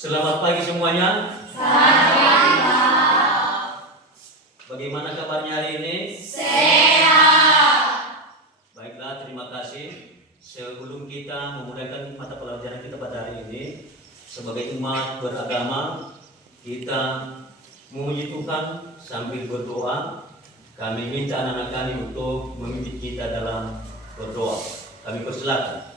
Selamat pagi semuanya. Selamat pagi, Pak. Bagaimana kabarnya hari ini? Sehat. Baiklah, terima kasih. Sebelum kita memulaikan mata pelajaran kita pada hari ini, sebagai umat beragama, kita memuji Tuhan sambil berdoa. Kami minta anak-anak kami untuk memimpin kita dalam berdoa. Kami persilakan.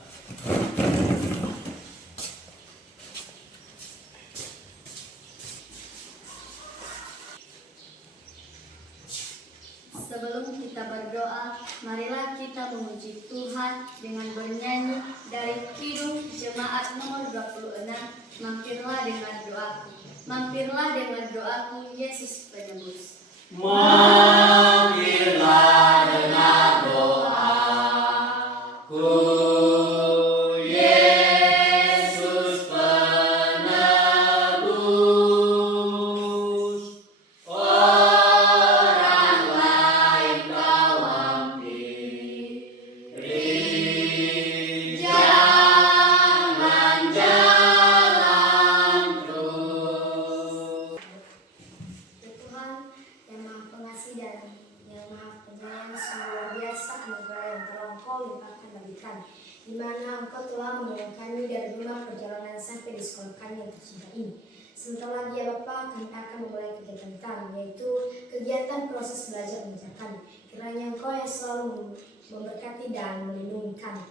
Sebelum kita berdoa, marilah kita memuji Tuhan dengan bernyanyi dari Kidung Jemaat nomor 26, Mampirlah dengan doaku. Mampirlah dengan doaku, Yesus penebus. Mampirlah dengan doaku, Yesus penebus. Orang lain kau hampiri, jangan jalan terus. Tuhan yang Maha Pengasih dan yang Maha Penyayang, luar biasa anugerah yang telah Engkau limpahkan bagi kami, di mana Engkau telah menolong kami dari rumah perjalanan sampai di sekolah kami yang tercinta ini. Sebentar lagi ya Bapa, kami akan memulai kegiatan kami, yaitu kegiatan proses belajar mengajar kami. Kiranya Engkau yang selalu memberkati dan melindungi kami.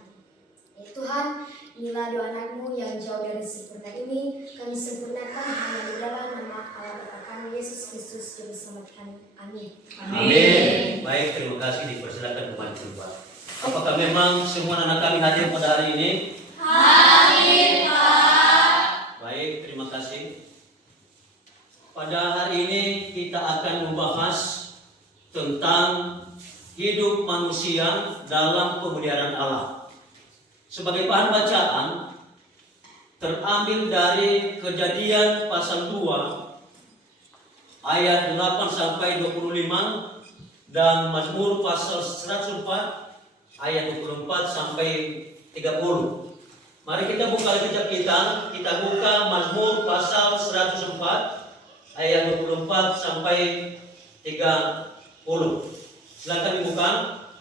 Ya Tuhan, inilah doa anak-Mu yang jauh dari sempurna ini, kami sempurnakan hanya di dalam nama Allah Bapa kami, Yesus Kristus, Juru Selamat kami. Amin. Amin. Baik, terima kasih. Dipersilakan kembali keluar. Apakah memang semua anak kami hadir pada hari ini? Hadir, Pak. Baik, terima kasih. Pada hari ini kita akan membahas tentang hidup manusia dalam pemeliharaan Allah. Sebagai bahan bacaan terambil dari Kejadian pasal 2 ayat 8 sampai 25 dan Mazmur pasal 104 ayat 24 sampai 30. Mari kita buka Alkitab kita buka Mazmur pasal 104 ayat 24 sampai 30. Silakan dibuka.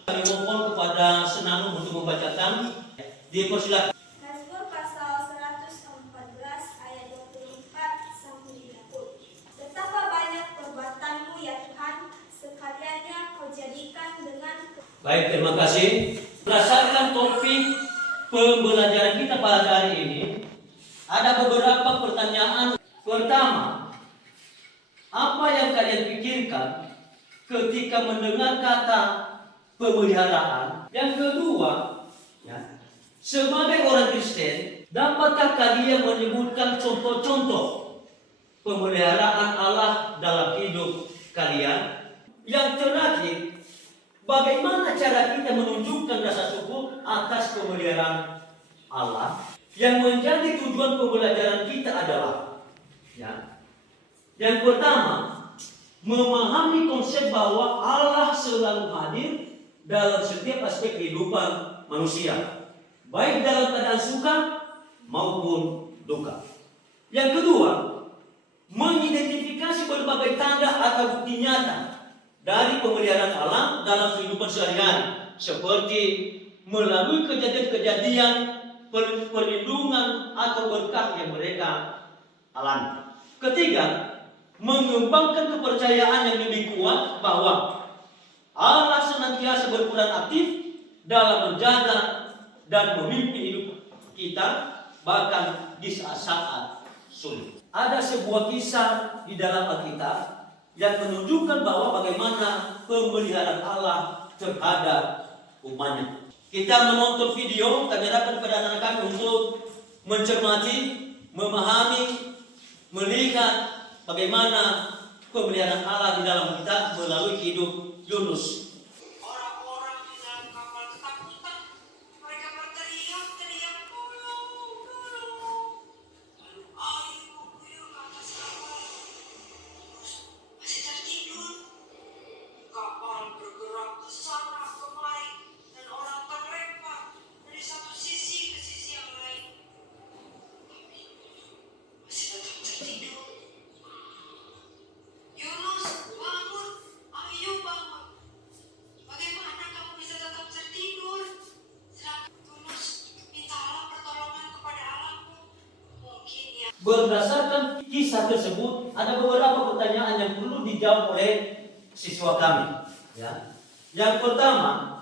Kami mohon kepada Senanung untuk membacakan. Dipersilakan. Mazmur pasal 114 ayat 24 sampai 30. Betapa banyak perbuatanmu ya Tuhan, sekaliannya kau jadikan dengan. Baik, terima kasih. Berdasarkan topik pembelajaran kita pada hari ini, ada beberapa pertanyaan. Pertama, apa yang kalian pikirkan ketika mendengar kata pemeliharaan? Yang kedua, sebagai orang Kristen, dapatkah kalian menyebutkan contoh-contoh pemeliharaan Allah dalam hidup kalian? Yang terakhir, bagaimana cara kita menunjukkan rasa syukur atas pemeliharaan Allah? Yang menjadi tujuan pembelajaran kita adalah yang pertama, memahami konsep bahwa Allah selalu hadir dalam setiap aspek kehidupan manusia, baik dalam keadaan suka maupun duka. Yang kedua, mengidentifikasi berbagai tanda atau bukti nyata dari pemeliharaan Allah dalam kehidupan sehari-hari, seperti melalui kejadian-kejadian perlindungan atau berkah yang mereka alami. Ketiga, mengembangkan kepercayaan yang lebih kuat bahwa Allah senantiasa berperan aktif dalam menjaga dan memimpin hidup kita bahkan di saat-saat sulit. Ada sebuah kisah di dalam Alkitab yang menunjukkan bahwa bagaimana pemeliharaan Allah terhadap umatnya. Kita menonton video, kami harapkan kepada anak kami untuk mencermati, memahami, melihat bagaimana pemeliharaan Allah di dalam kita melalui hidup Yunus. Orang-orang di dalam kapal ketakutan. Mereka berteriak-teriak, tolong, tolong. Lalu air mengguyur ke atas kapal. Terus masih tertidur. Kapal bergerak ke sana kemari dan orang terlempar dari satu sisi ke sisi yang lain. Tapi masih tetap Berdasarkan kisah tersebut, ada beberapa pertanyaan yang perlu dijawab oleh siswa kami. Ya. Yang pertama,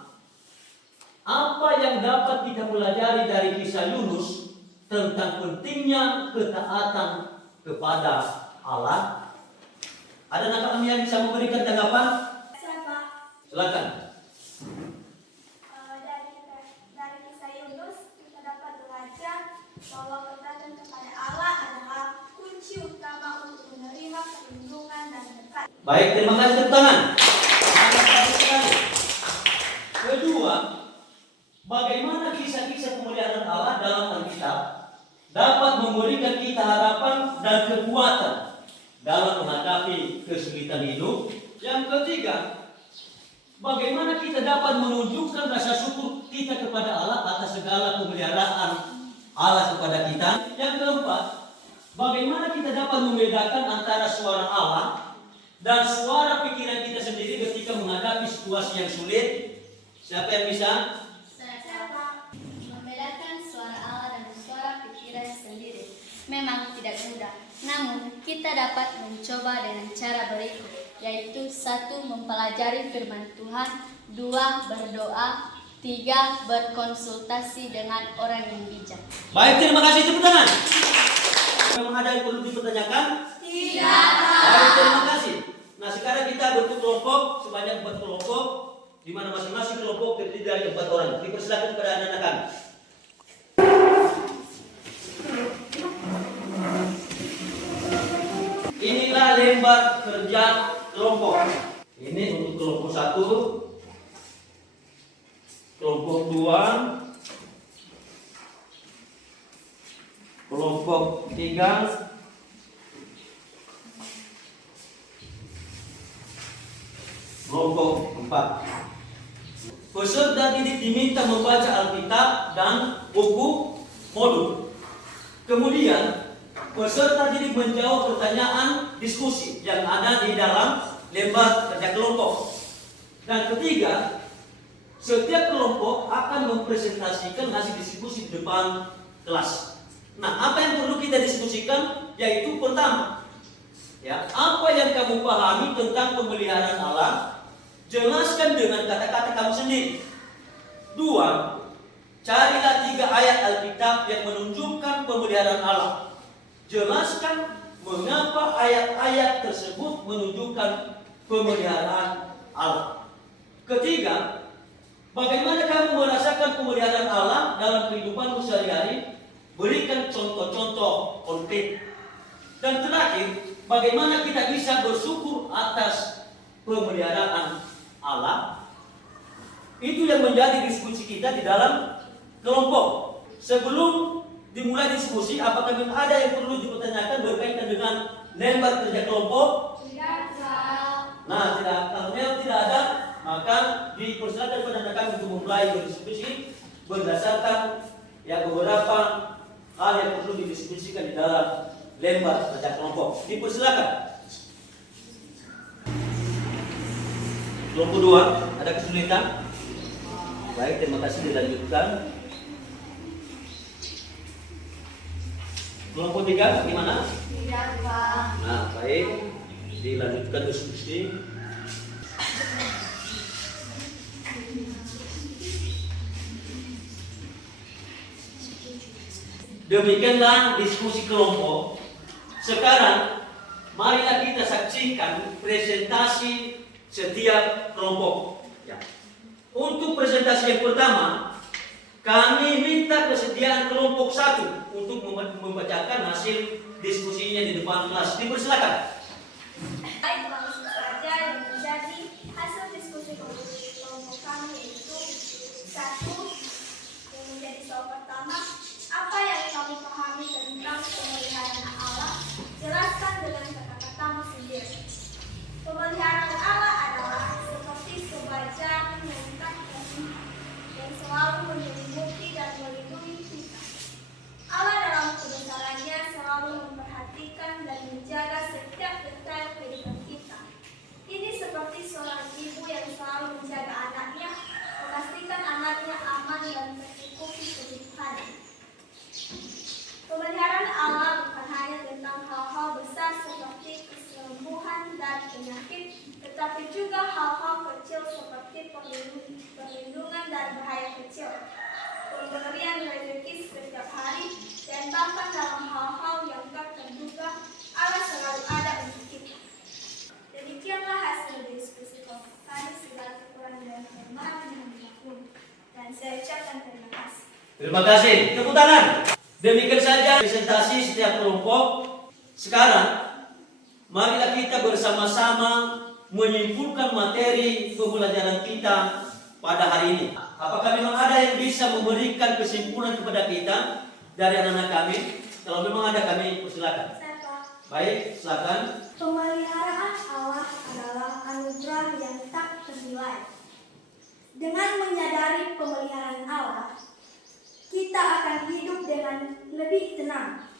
apa yang dapat kita pelajari dari kisah Yunus tentang pentingnya ketaatan kepada Allah? Ada anak kami yang bisa memberikan tanggapan? Siapa? Silakan. Dari kisah Yunus kita dapat belajar bahwa ketaatan kepada Allah adalah kunci utama untuk menerima perlindungan dan berkat. Baik, terima kasih, tepuk tangan. Sangat bagus sekali. Kedua, bagaimana kisah-kisah kemuliaan Allah dalam Alkitab dapat memberikan kita harapan dan kekuatan dalam menghadapi kesulitan hidup. Yang ketiga, bagaimana kita dapat menunjukkan rasa syukur kita kepada Allah atas segala pemeliharaan Allah kepada kita. Yang keempat, bagaimana kita dapat membedakan antara suara Allah dan suara pikiran kita sendiri ketika menghadapi situasi yang sulit. Siapa yang bisa? Siapa? Membedakan suara Allah dan suara pikiran sendiri memang tidak mudah. Namun, kita dapat mencoba dengan cara berikut, yaitu 1. Mempelajari firman Tuhan, 2. Berdoa, 3. Berkonsultasi dengan orang yang bijak. Baik, terima kasih, tepuk tangan. Memang ada yang perlu dipertanyakan? Tidak. Baik, terima kasih. Nah, sekarang kita bentuk kelompok sebanyak 4 kelompok, di mana masing-masing kelompok terdiri dari 4 orang. Dipersilakan kepada anak-anak kami. Inilah lembar kerja kelompok. Ini untuk kelompok 1, kelompok 2, kelompok 3, kelompok 4. Peserta didik diminta membaca Alkitab dan buku modul. Kemudian peserta didik menjawab pertanyaan diskusi yang ada di dalam lembar kerja kelompok. Dan ketiga, setiap kelompok akan mempresentasikan hasil diskusi di depan kelas. Nah, apa yang perlu kita diskusikan? Yaitu pertama, ya, apa yang kamu pahami tentang pemeliharaan Allah? Jelaskan dengan kata-kata kamu sendiri. 2. Carilah 3 ayat Alkitab yang menunjukkan pemeliharaan Allah. Jelaskan mengapa ayat-ayat tersebut menunjukkan pemeliharaan Allah. Ketiga, bagaimana kamu merasakan pemeliharaan Allah dalam kehidupanmu sehari-hari? Berikan contoh-contoh konkret. Dan terakhir, bagaimana kita bisa bersyukur atas pemeliharaan Allah? Itu yang menjadi diskusi kita di dalam kelompok. Sebelum dimulai diskusi, apakah ada yang perlu dipertanyakan berkaitan dengan lembar kerja kelompok? Tidak. Nah, kalau tidak ada, maka dipersilakan kepada kami untuk memulai berdiskusi berdasarkan beberapa hal yang perlu didiskusikan di dalam lembar kerja kelompok. Dipersilakan. Kelompok 2, ada kesulitan? Baik, terima kasih, dilanjutkan. Kelompok 3, gimana? Tidak, Pak. Nah, baik, dilanjutkan diskusi. Demikianlah diskusi kelompok. Sekarang, marilah kita saksikan presentasi setiap kelompok. Ya. Untuk presentasi yang pertama, kami minta kesediaan kelompok 1 untuk membacakan hasil diskusinya di depan kelas. Dipersilakan. Baik, langsung saja yang menjadi hasil diskusi kelompok kami yaitu 1. Yang menjadi soal pertama, apa yang kamu pahami tentang pemeliharaan Allah? Jelaskan dengan kata-katamu sendiri. Pemeliharaan Allah adalah seperti sebuah jaring yang tak berhenti, yang selalu menyelimuti dan melindungi kita. Allah dalam kebesarannya selalu memperhatikan dan menjaga setiap detail kehidupan kita. perlindungan dari bahaya kecil, pemberian rezeki setiap hari, dan bahkan dalam hal-hal yang tak terduga, Allah selalu ada untuk kita. Demikianlah hasil diskusi kami, segala kekurangan dan kelemahan yang dilakukan. Dan saya ucapkan terima kasih. Terima kasih. Tepuk tangan. Demikian saja presentasi setiap kelompok. Sekarang, marilah kita bersama-sama menyimpulkan materi pembelajaran kita pada hari ini. Apakah memang ada yang bisa memberikan kesimpulan kepada kita dari anak-anak kami? Kalau memang ada, kami persilakan. Baik, silakan. Pemeliharaan Allah adalah anugerah yang tak ternilai. Dengan menyadari pemeliharaan Allah, kita akan hidup dengan lebih tenang,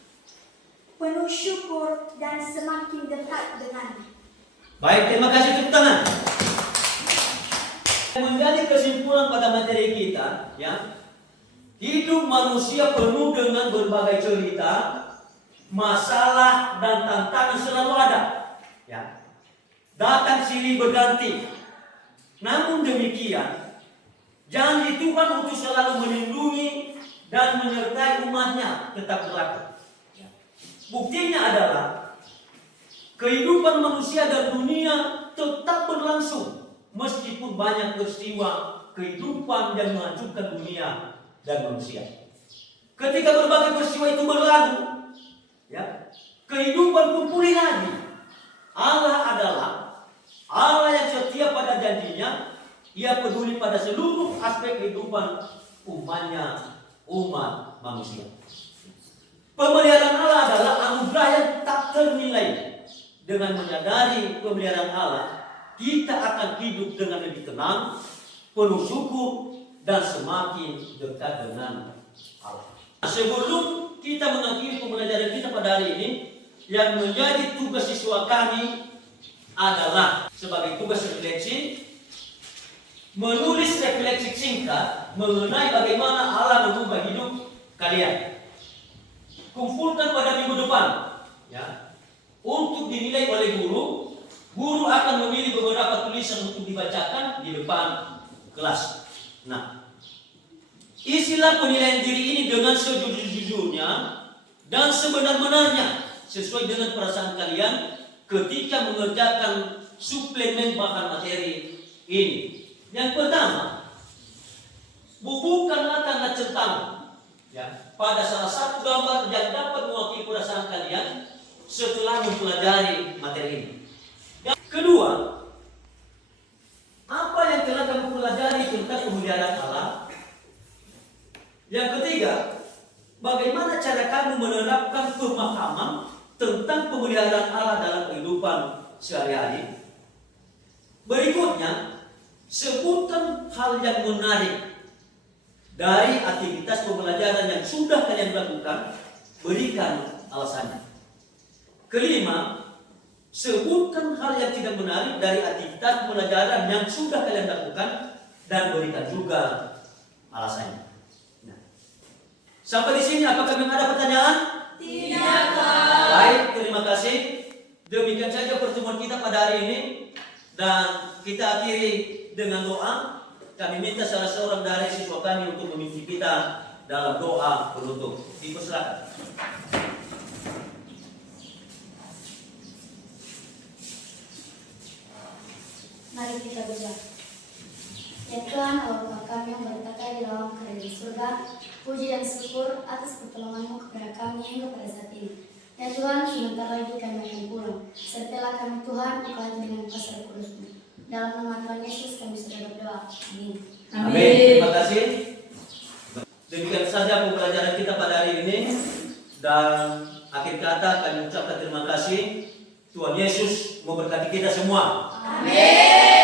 penuh syukur, dan semakin dekat dengannya. Baik, terima kasih, tepuk tangan. Menjadi kesimpulan pada materi kita, ya, hidup manusia penuh dengan berbagai cerita, masalah dan tantangan selalu ada, ya. Datang silih berganti. Namun demikian, janji Tuhan untuk selalu melindungi dan menyertai umatnya tetap berlaku. Buktinya adalah kehidupan manusia dan dunia tetap berlangsung meskipun banyak peristiwa kehidupan yang menghancurkan dunia dan manusia. Ketika berbagai peristiwa itu berlalu, ya, kehidupan pun pulih lagi. Allah adalah Allah yang setia pada janjinya. Ia peduli pada seluruh aspek kehidupan umatnya, umat manusia. Pemeliharaan Allah adalah anugerah yang tak ternilai. Dengan menyadari pemeliharaan Allah, kita akan hidup dengan lebih tenang, penuh syukur, dan semakin dekat dengan Allah. Sebelum kita mengakhiri pembelajaran kita pada hari ini, yang menjadi tugas siswa kami adalah sebagai tugas refleksi, menulis refleksi singkat mengenai bagaimana Allah mengubah hidup kalian. Kumpulkan pada minggu depan, ya, untuk dinilai oleh guru. Guru akan memilih beberapa tulisan untuk dibacakan di depan kelas. Nah, isilah penilaian diri ini dengan sejujur-jujurnya dan sebenar-benarnya sesuai dengan perasaan kalian ketika mengerjakan suplemen bahan materi ini. Yang pertama, bubuhkanlah tanda centang, ya, pada salah satu gambar yang dapat mewakili perasaan kalian setelah mempelajari materi ini. Dan kedua, apa yang telah kamu pelajari tentang pemeliharaan Allah? Yang ketiga, bagaimana cara kamu menerapkan pemahaman tentang pemeliharaan Allah dalam kehidupan sehari-hari? Berikutnya, sebutkan hal yang menarik dari aktivitas pembelajaran yang sudah kalian lakukan, berikan alasannya. Kelima, sebutkan hal yang tidak menarik dari aktivitas pembelajaran yang sudah kalian lakukan dan berikan juga alasannya. Nah, sampai di sini apakah memang ada pertanyaan? Tidak. Baik, terima kasih. Demikian saja pertemuan kita pada hari ini, dan kita akhiri dengan doa. Kami minta salah seorang dari siswa kami untuk memimpin kita dalam doa penutup. Dipersilakan. Mari kita berdoa. Ya Tuhan, Allah kami yang berkata di dalam kerajaan surga, puji dan syukur atas pertolongan-Mu kepada kami hingga pada saat ini. Ya Tuhan, sebentar lagi kami akan pulang. Sertalah kami Tuhan, Engkau dengan kuasa kudus-Mu. Dalam nama Tuhan Yesus kami sudah berdoa. Amin. Amin. Terima kasih. Demikian saja pembelajaran kita pada hari ini, dan akhir kata kami ucapkan terima kasih. Tuhan Yesus memberkati kita semua. Amin.